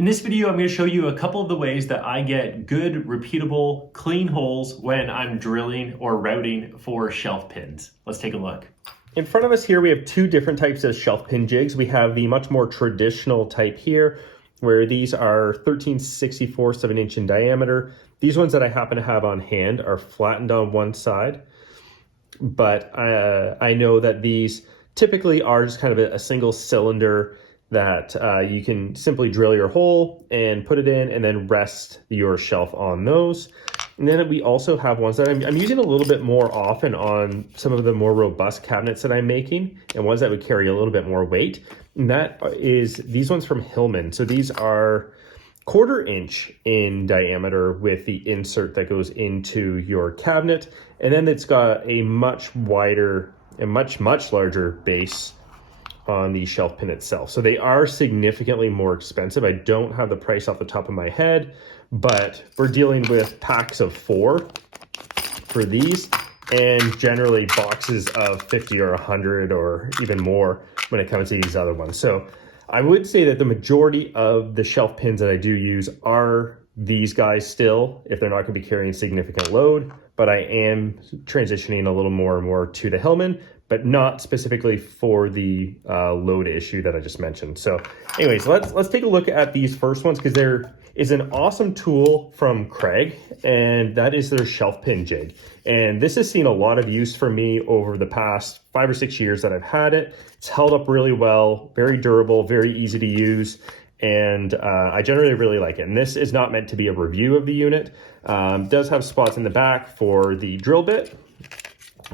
In this video, I'm going to show you a couple of the ways that I get good, repeatable, clean holes when I'm drilling or routing for shelf pins. Let's take a look. In front of us here, we have two different types of shelf pin jigs. We have the much more traditional type here, where these are 13/64 of an inch in diameter. These ones that I happen to have on hand are flattened on one side, but I know that these typically are just kind of a single cylinder that you can simply drill your hole and put it in and then rest your shelf on those. And then we also have ones that I'm using a little bit more often on some of the more robust cabinets that I'm making, and ones that would carry a little bit more weight. And that is these ones from Hillman. So these are 1/4 inch in diameter with the insert that goes into your cabinet. And then it's got a much wider and much larger base on the shelf pin itself. So they are significantly more expensive. I don't have the price off the top of my head, but we're dealing with packs of 4 for these, and generally boxes of 50 or 100 or even more when it comes to these other ones. So I would say that the majority of the shelf pins that I do use are these guys still, if they're not going to be carrying significant load, but I am transitioning a little more and more to the Hillman, but not specifically for the load issue that I just mentioned. So anyways, let's take a look at these first ones, because there is an awesome tool from Kreg, and that is their shelf pin jig. And this has seen a lot of use for me over the past 5 or 6 years that I've had it. It's held up really well, very durable, very easy to use, and I generally really like it. And this is not meant to be a review of the unit. Does have spots in the back for the drill bit.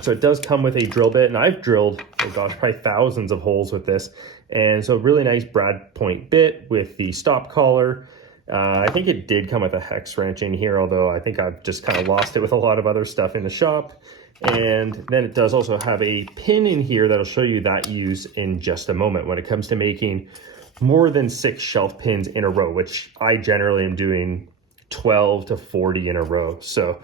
So it does come with a drill bit, and I've drilled, oh gosh, probably thousands of holes with this. And so really nice brad point bit with the stop collar. I think it did come with a hex wrench in here, although I think I've just kind of lost it with a lot of other stuff in the shop. And then it does also have a pin in here that'll show you that use in just a moment when it comes to making more than 6 shelf pins in a row, which I generally am doing 12 to 40 in a row. So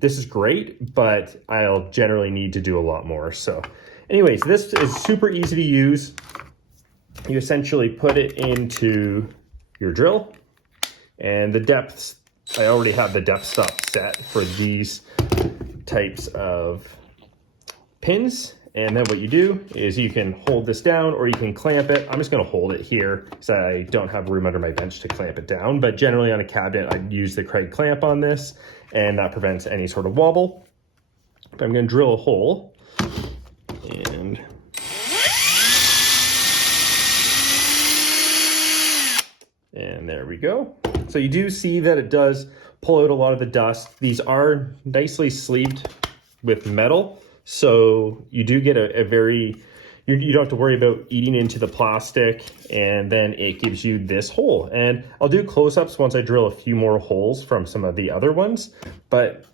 this is great, but I'll generally need to do a lot more. So anyways, this is super easy to use. You essentially put it into your drill, and the depths, I already have the depth stop set for these types of pins. And then what you do is you can hold this down, or you can clamp it. I'm just going to hold it here because I don't have room under my bench to clamp it down. But generally on a cabinet, I'd use the Kreg clamp on this, and that prevents any sort of wobble. But I'm going to drill a hole, and there we go. So you do see that it does pull out a lot of the dust. These are nicely sleeved with metal, so you do get a very, you don't have to worry about eating into the plastic, and then it gives you this hole. And I'll do close-ups once I drill a few more holes from some of the other ones, but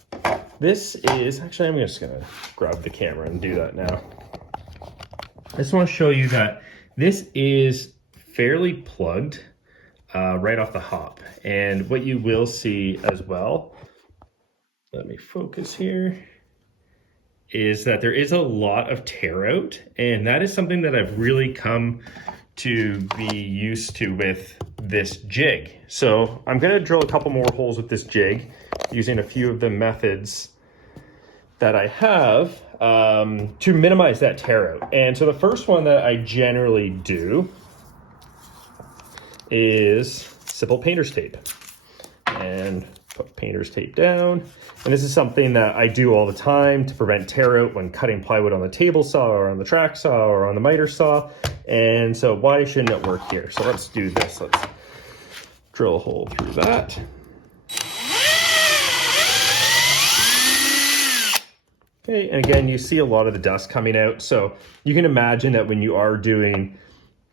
this is, actually I'm just gonna grab the camera and do that now. I just want to show you that this is fairly plugged right off the hop. And what you will see as well, let me focus here, is that there is a lot of tear out, and that is something that I've really come to be used to with this jig. So I'm going to drill a couple more holes with this jig using a few of the methods that I have to minimize that tear out. And so the first one that I generally do is simple painter's tape, and put painter's tape down. And this is something that I do all the time to prevent tear out when cutting plywood on the table saw or on the track saw or on the miter saw. And so why shouldn't it work here? So let's do this. Let's drill a hole through that. Okay, and again, you see a lot of the dust coming out. So you can imagine that when you are doing,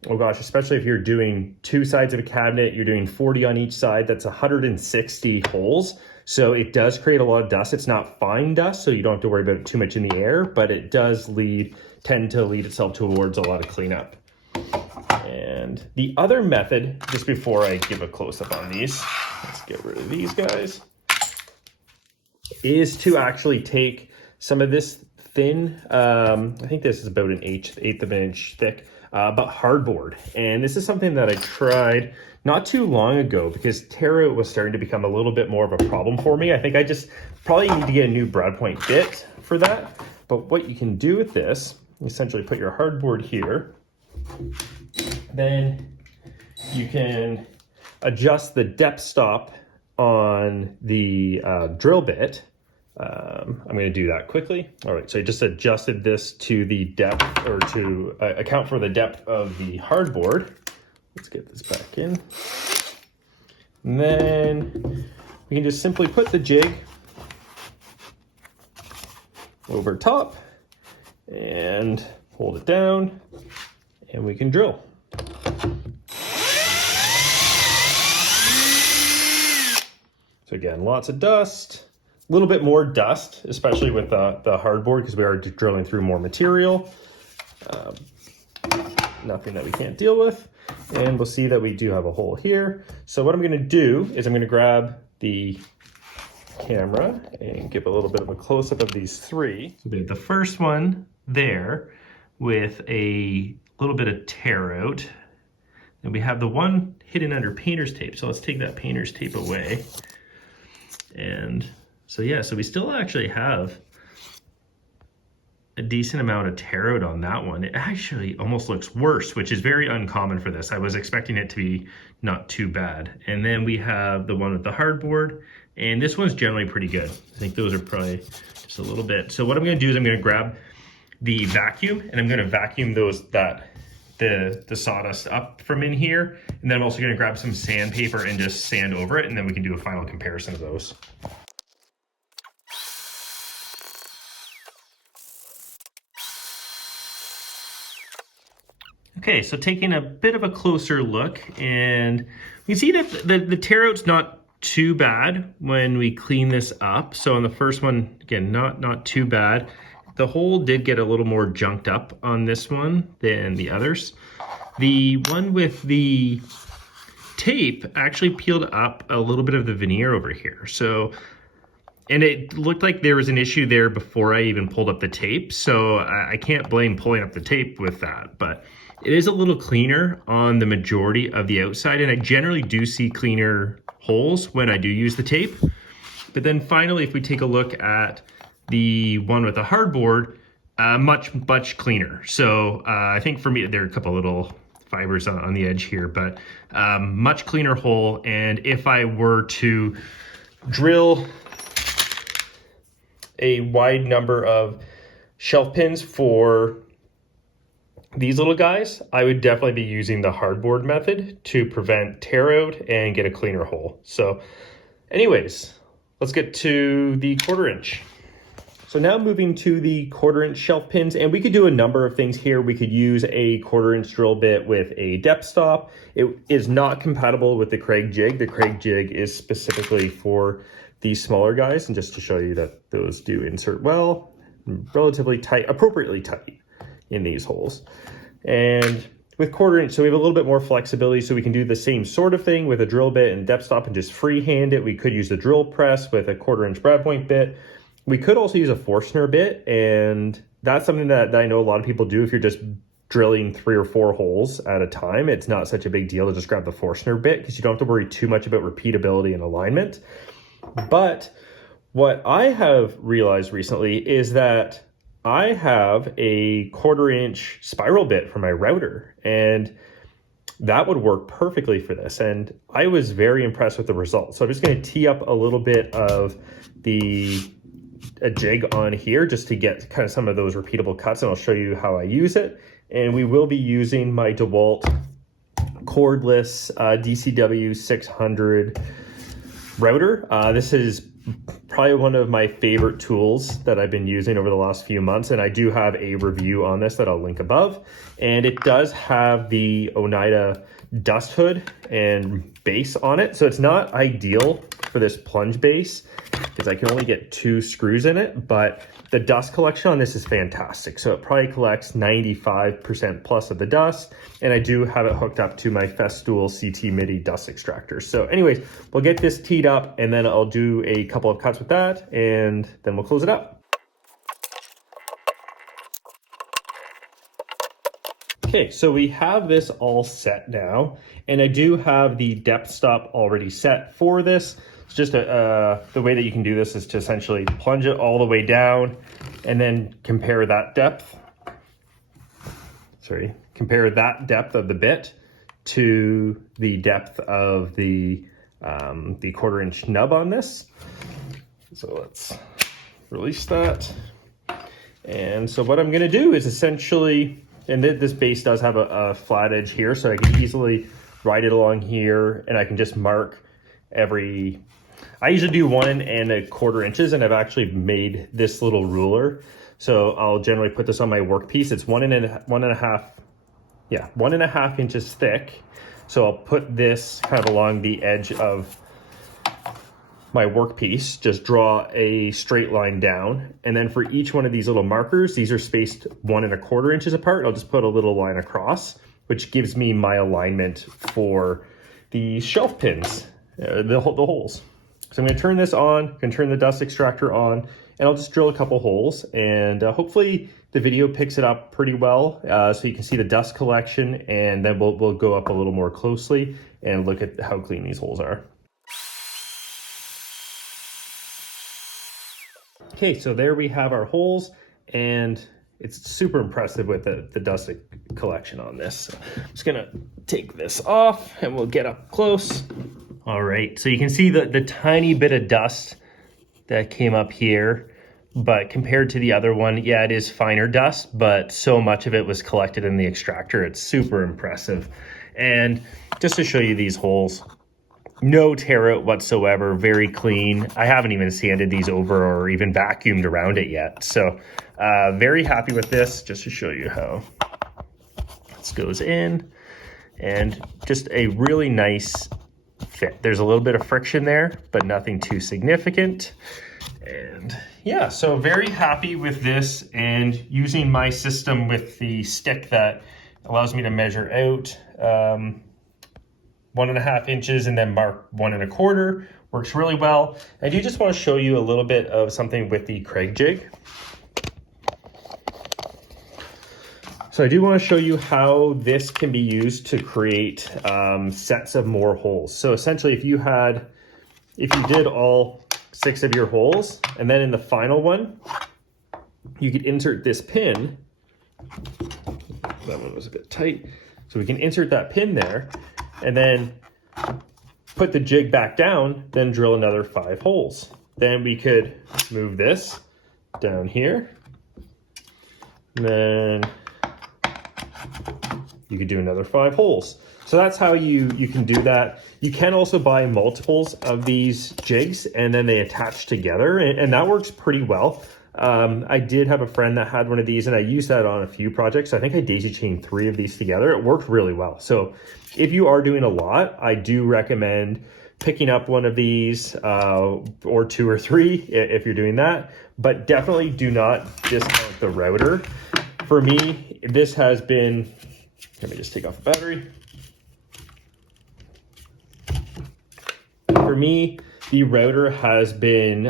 oh gosh, especially if you're doing 2 sides of a cabinet, you're doing 40 on each side, that's 160 holes. So it does create a lot of dust. It's not fine dust, so you don't have to worry about it too much in the air, but it does tend to lead itself towards a lot of cleanup. And the other method, just before I give a close-up on these, let's get rid of these guys, is to actually take some of this thin, I think this is about an eighth of an inch thick, but hardboard. And this is something that I tried not too long ago because Tearout was starting to become a little bit more of a problem for me. I think I just probably need to get a new brad point bit for that. But what you can do with this, you essentially put your hardboard here. Then you can adjust the depth stop on the drill bit. I'm going to do that quickly. All right, so I just adjusted this to the depth, or to account for the depth of the hardboard. Let's get this back in. And then we can just simply put the jig over top and hold it down, and we can drill. So again, lots of dust, a little bit more dust, especially with the hardboard because we are drilling through more material. Nothing that we can't deal with. And we'll see that we do have a hole here. So what I'm gonna do is I'm gonna grab the camera and give a little bit of a close-up of these three. So we have the first one there with a little bit of tear out. And we have the one hidden under painter's tape. So let's take that painter's tape away. And so yeah, so we still actually have a decent amount of tear out on that one. It actually almost looks worse, which is very uncommon for this. I was expecting it to be not too bad. And then we have the one with the hardboard, and this one's generally pretty good. I think those are probably just a little bit. So what I'm gonna do is I'm gonna grab the vacuum and I'm gonna vacuum the sawdust up from in here. And then I'm also gonna grab some sandpaper and just sand over it, and then we can do a final comparison of those. Okay, so taking a bit of a closer look, and you see that the tear out's not too bad when we clean this up. So on the first one, again, not too bad. The hole did get a little more junked up on this one than the others. The one with the tape actually peeled up a little bit of the veneer over here. So, and it looked like there was an issue there before I even pulled up the tape. So I can't blame pulling up the tape with that, but it is a little cleaner on the majority of the outside, and I generally do see cleaner holes when I do use the tape. But then finally, if we take a look at the one with the hardboard, much cleaner. So I think for me, there are a couple little fibers on the edge here, but much cleaner hole. And if I were to drill a wide number of shelf pins for these little guys, I would definitely be using the hardboard method to prevent tear out and get a cleaner hole. So anyways, let's get to the 1/4 inch. So now moving to the 1/4 inch shelf pins, and we could do a number of things here. We could use a 1/4 inch drill bit with a depth stop. It is not compatible with the Kreg Jig. The Kreg Jig is specifically for these smaller guys, and just to show you that those do insert well, relatively tight, appropriately tight in these holes. And with 1/4 inch, so we have a little bit more flexibility, so we can do the same sort of thing with a drill bit and depth stop and just freehand it. We could use the drill press with a 1/4 inch brad point bit. We could also use a Forstner bit, and that's something that I know a lot of people do if you're just drilling 3 or 4 holes at a time. It's not such a big deal to just grab the Forstner bit because you don't have to worry too much about repeatability and alignment. But what I have realized recently is that I have a 1/4 inch spiral bit for my router, and that would work perfectly for this. And I was very impressed with the results. So I'm just going to tee up a little bit of a jig on here just to get kind of some of those repeatable cuts, and I'll show you how I use it. And we will be using my DeWalt cordless DCW 600 router. This is probably one of my favorite tools that I've been using over the last few months, and I do have a review on this that I'll link above. And it does have the Oneida dust hood and base on it, so it's not ideal for this plunge base because I can only get 2 screws in it, but the dust collection on this is fantastic. So it probably collects 95% plus of the dust, and I do have it hooked up to my Festool CT MIDI dust extractor. So anyways, we'll get this teed up, and then I'll do a couple of cuts with that, and then we'll close it up. Okay, so we have this all set now, and I do have the depth stop already set for this. It's just the way that you can do this is to essentially plunge it all the way down and then compare that depth. Compare that depth of the bit to the depth of the 1/4 inch nub on this. So let's release that. And so what I'm gonna do is essentially, and this base does have a flat edge here, so I can easily ride it along here, and I can just mark I usually do 1 1/4 inches, and I've actually made this little ruler. So I'll generally put this on my workpiece. It's 1 1/2 inches thick. So I'll put this kind of along the edge of my workpiece, just draw a straight line down. And then for each one of these little markers, these are spaced 1 1/4 inches apart. I'll just put a little line across, which gives me my alignment for the shelf pins, the holes. So I'm gonna turn this on, can turn the dust extractor on, and I'll just drill a couple holes, and hopefully the video picks it up pretty well, so you can see the dust collection, and then we'll go up a little more closely and look at how clean these holes are. Okay, so there we have our holes, and it's super impressive with the dust collection on this. So I'm just gonna take this off and we'll get up close. All right, so you can see the tiny bit of dust that came up here, but compared to the other one, yeah, it is finer dust, but so much of it was collected in the extractor. It's super impressive. And just to show you these holes, no tear out whatsoever, very clean. I haven't even sanded these over or even vacuumed around it yet. So very happy with this, just to show you how this goes in, and just a really nice fit. There's a little bit of friction there, but nothing too significant. And yeah, so very happy with this, and using my system with the stick that allows me to measure out 1 1/2 inches and then mark 1 1/4 works really well. I do just want to show you a little bit of something with the Kreg Jig. So I do want to show you how this can be used to create sets of more holes. So essentially, if you did all 6 of your holes, and then in the final one, you could insert this pin. That one was a bit tight. So we can insert that pin there, and then put the jig back down, then drill another 5 holes. Then we could move this down here, and then you could do another 5 holes. So that's how you can do that. You can also buy multiples of these jigs, and then they attach together, and that works pretty well. I did have a friend that had one of these, and I used that on a few projects. I think I daisy chained 3 of these together. It worked really well. So if you are doing a lot, I do recommend picking up one of these, or 2 or 3 if you're doing that, but definitely do not discount the router. For me, this has been, let me just take off the battery. For me, the router has been,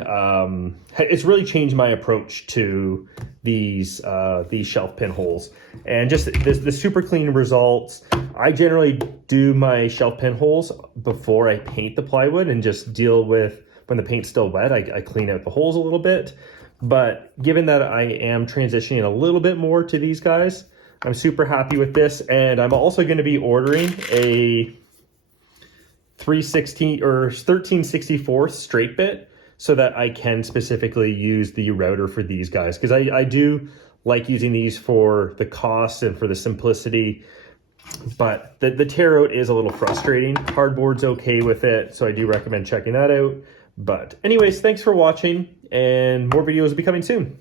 it's really changed my approach to these shelf pin holes, and just the super clean results. I generally do my shelf pin holes before I paint the plywood, and just deal with, when the paint's still wet, I clean out the holes a little bit. But given that I am transitioning a little bit more to these guys, I'm super happy with this. And I'm also going to be ordering a 3/16 or 13/64 straight bit, so that I can specifically use the router for these guys, because I do like using these for the cost and for the simplicity. But the tear out is a little frustrating. Hardboard's okay with it, so I do recommend checking that out. But anyways, thanks for watching, and more videos will be coming soon.